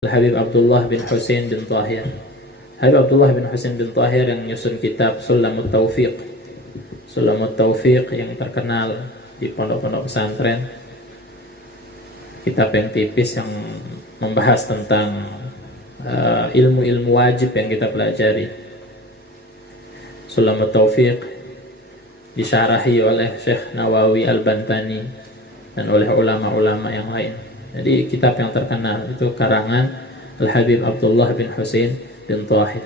Habib Abdullah bin Husain bin Tahir. Habib Abdullah bin Husain bin Tahir yang menyusun kitab Sulamut Taufiq. Sulamut Taufiq yang terkenal di pondok-pondok pesantren. Kitab yang tipis yang membahas tentang ilmu-ilmu wajib yang kita pelajari. Sulamut Taufiq disyarahi oleh Syekh Nawawi Al-Bantani dan oleh ulama-ulama yang lain. Jadi kitab yang terkenal itu karangan Al-Habib Abdullah bin Husain bin Tahir.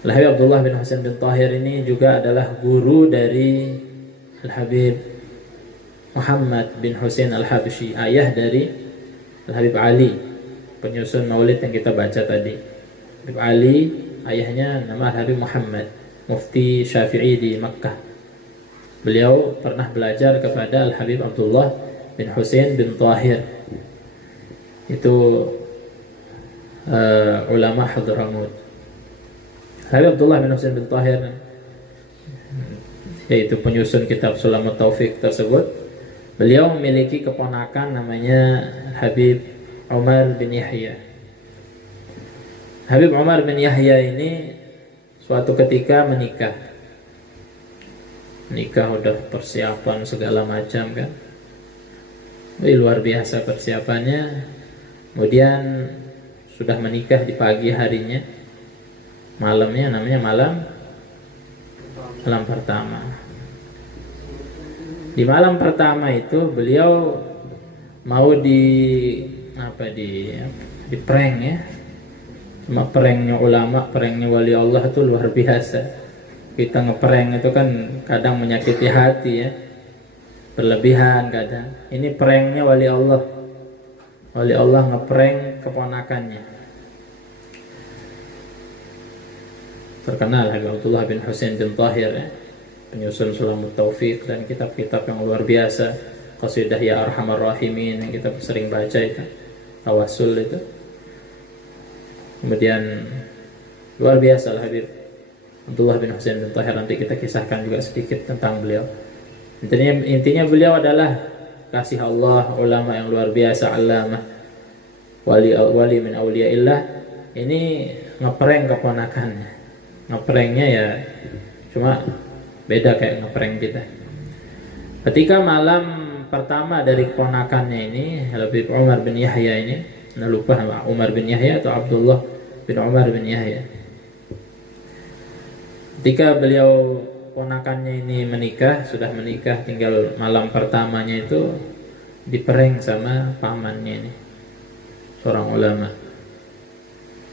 Al-Habib Abdullah bin Husain bin Tahir ini juga adalah guru dari Al-Habib Muhammad bin Husain Al-Habsyi, ayah dari Al-Habib Ali, penyusun maulid yang kita baca tadi. Habib Ali, ayahnya nama Al-Habib Muhammad, mufti Syafi'i di Makkah. Beliau pernah belajar kepada Al-Habib Abdullah bin Husain bin Tahir. Itu ulama Hadramut. Habib Abdullah bin Husain bin Tahir, yaitu penyusun kitab Sulamut Taufiq tersebut, beliau memiliki keponakan namanya Habib Umar bin Yahya. Habib Umar bin Yahya ini suatu ketika menikah udah persiapan segala macam kan. Luar biasa persiapannya. Kemudian sudah menikah di pagi harinya. Malamnya namanya malam pertama. Di malam pertama itu beliau mau di prank ya. Cuma pranknya ulama, pranknya wali Allah itu luar biasa. Kita ngeprank itu kan kadang menyakiti hati ya, berlebihan kadang. Ini pranknya wali Allah. Wali Allah ngeprank keponakannya. Terkenal Habib Abdullah bin Husain bin Tahir ya, penyusun Sulamut Taufiq dan kitab-kitab yang luar biasa. Qasidah Ya Arhamar Rahimin yang kita sering baca itu, Tawassul itu. Kemudian luar biasa lah Habib Abdullah bin Husain bin Tahir, nanti kita kisahkan juga sedikit tentang beliau. Intinya beliau adalah kasih Allah, ulama yang luar biasa, allamah, wali min awliyaillah. Ini ngeprank keponakannya. Ngepranknya ya cuma beda kayak ngeprank kita. Ketika malam pertama dari keponakannya ini, Habib Umar bin Yahya ini, lupa Umar bin Yahya atau Abdullah bin Umar bin Yahya. Ketika beliau ponakannya ini sudah menikah, tinggal malam pertamanya itu diprank sama pamannya ini, seorang ulama.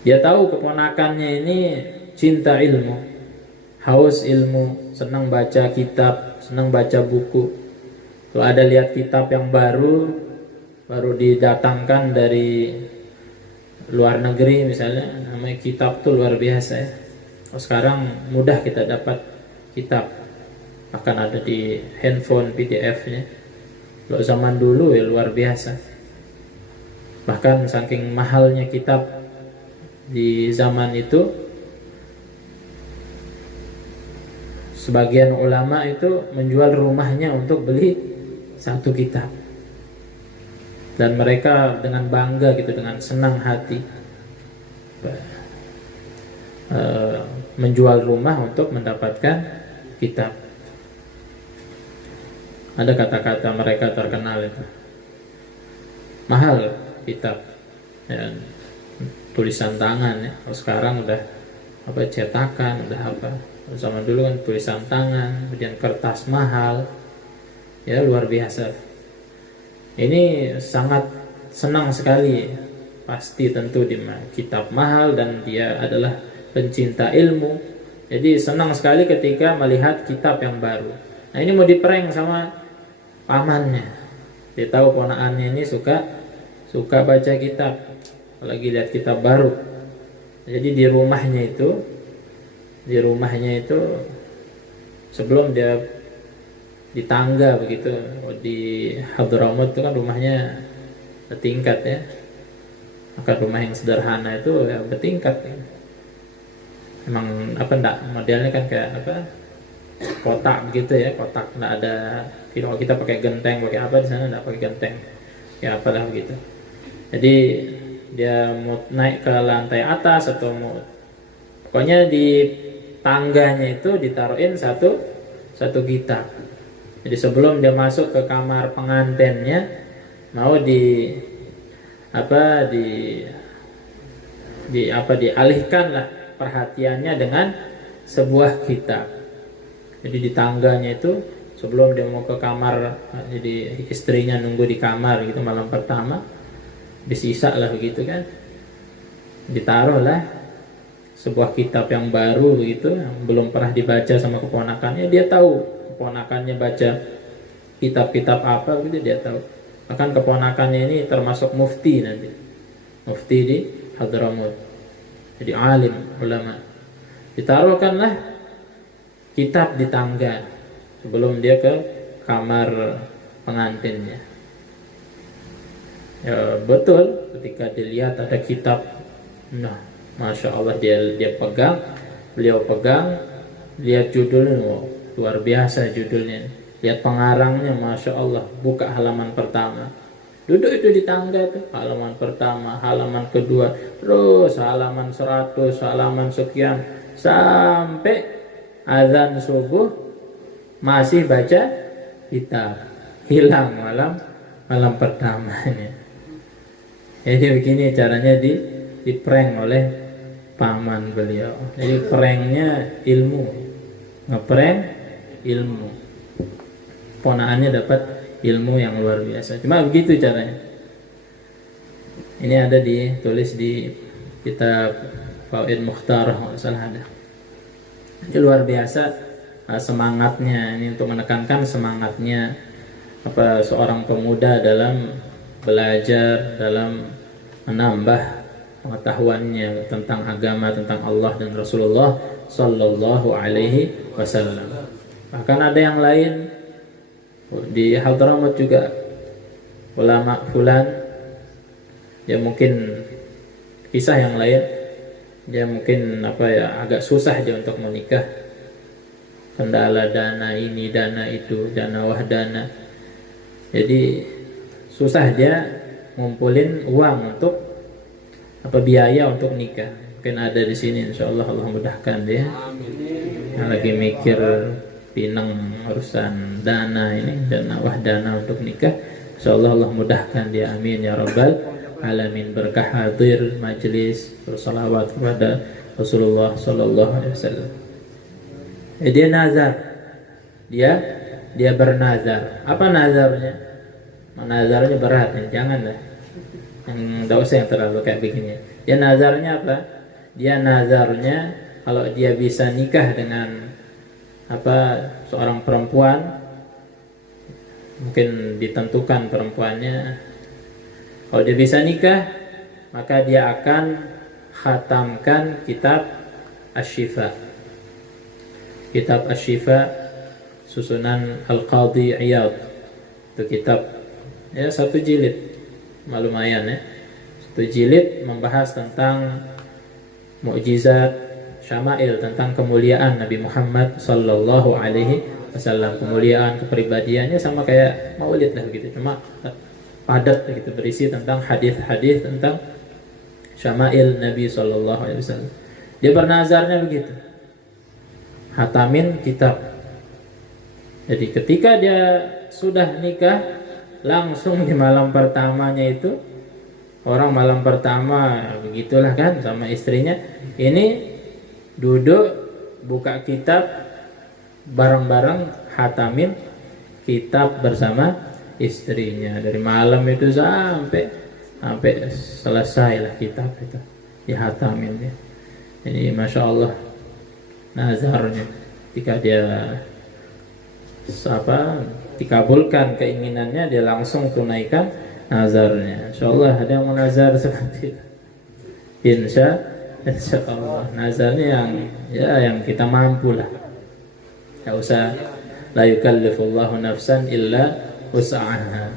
Dia tahu keponakannya ini cinta ilmu, haus ilmu, senang baca kitab, senang baca buku. Kalau ada lihat kitab yang baru didatangkan dari luar negeri misalnya, namanya kitab tuh luar biasa ya. Sekarang mudah kita dapat kitab, bahkan ada di handphone PDF-nya. Kalau zaman dulu ya luar biasa. Bahkan saking mahalnya kitab di zaman itu, sebagian ulama itu menjual rumahnya untuk beli satu kitab. Dan mereka dengan bangga gitu, dengan senang hati menjual rumah untuk mendapatkan kitab. Ada kata-kata mereka terkenal itu, mahal kitab ya, tulisan tangan ya. Kalau sekarang udah cetakan, udah zaman dulu kan tulisan tangan, kemudian kertas mahal ya, luar biasa. Ini sangat senang sekali, pasti tentu di kitab mahal, dan dia adalah pencinta ilmu. Jadi senang sekali ketika melihat kitab yang baru. Nah ini mau diprank sama pamannya. Dia tahu ponakannya ini suka baca kitab, apalagi lihat kitab baru. Jadi di rumahnya itu sebelum dia di tangga begitu, di Hadramut itu kan rumahnya bertingkat ya. Maka rumah yang sederhana itu ya bertingkat ya. Emang enggak modelnya kan kayak kotak begitu ya, kotak, enggak ada. Kalau kita pakai genteng, pakai apa, di sana enggak pakai genteng. Ya apalah begitu. Jadi dia mau naik ke lantai atas atau mau, pokoknya di tangganya itu ditaruhin satu kitab. Jadi sebelum dia masuk ke kamar pengantinnya, mau dialihkan lah perhatiannya dengan sebuah kitab. Jadi di tangganya itu sebelum dia mau ke kamar, jadi istrinya nunggu di kamar gitu malam pertama, disisa lah begitu kan, ditaruhlah sebuah kitab yang baru begitu, yang belum pernah dibaca sama keponakannya. Dia tahu keponakannya baca kitab-kitab apa gitu, dia tahu. Bahkan keponakannya ini termasuk mufti nanti, mufti di Hadramut, jadi alim ulama. Ditaruhkanlah kitab di tangga sebelum dia ke kamar pengantinnya. Ya, betul, ketika dilihat ada kitab, nah Masya Allah, beliau pegang, lihat judulnya, wow, luar biasa judulnya. Lihat pengarangnya, Masya Allah, buka halaman pertama, duduk itu di tangga tuh, halaman pertama, halaman kedua, terus halaman 100, halaman sekian, sampai azan subuh masih baca kitab. Hilang malam pertamanya. Jadi begini caranya di prank oleh paman beliau. Jadi pranknya ilmu, ngeprank ilmu. Ponaannya dapat ilmu yang luar biasa. Cuma begitu caranya. Ini ada ditulis di kitab Fawaid Mukhtar, kalau salah ada. Ini luar biasa semangatnya, ini untuk menekankan semangatnya seorang pemuda dalam belajar, dalam menambah pengetahuannya tentang agama, tentang Allah dan Rasulullah Sallallahu Alaihi Wasallam. Bahkan ada yang lain di Hadramut juga, ulama fulan, dia mungkin kisah yang lain, dia mungkin agak susah dia untuk menikah, kendala dana ini, dana itu, dana wahdana. Jadi susah dia ngumpulin uang untuk biaya untuk nikah. Mungkin ada di sini, insyaallah Allah mudahkan dia. Yang lagi mikir pinang urusan dana ini, dana wahdana untuk nikah, insyaallah Allah mudahkan dia, amin ya rabbal alamin. Berkah hadir majlis bersalawat kepada Rasulullah sallallahu alaihi wasallam. Dia nazar, dia bernazar. Apa nazarnya? Nazarnya berat nih, janganlah. Tidak usah yang terlalu kayak begini. Dia nazarnya apa? Dia nazarnya kalau dia bisa nikah dengan seorang perempuan, mungkin ditentukan perempuannya. Kalau dia bisa nikah, maka dia akan khatamkan kitab Asy-Syifa. Kitab Asy-Syifa susunan Al-Qadhi Iyad. Itu kitab ya 1 jilid, lumayan ya. 1 jilid membahas tentang mukjizat, syama'il, tentang kemuliaan Nabi Muhammad sallallahu alaihi wasallam, kemuliaan kepribadiannya sama kayak Maulid lah begitu, cuma padat begitu, berisi tentang hadis-hadis tentang syama'il Nabi sallallahu alaihi wasallam. Dia bernazarnya begitu, hatamin kitab. Jadi ketika dia sudah nikah, langsung di malam pertamanya itu, orang malam pertama begitulah kan sama istrinya, ini duduk buka kitab bareng-bareng, hatamin kitab bersama istrinya. Dari malam itu sampai selesai lah kitab itu dihatamin ya. Jadi Masya Allah nazarnya, ketika dia dikabulkan keinginannya, dia langsung tunaikan nazarnya. Insyaallah ada yang menazar seperti itu. Insyaallah nazarnya yang kita mampu lah. Enggak usah la yukallifullahu nafsan illa wus'aha.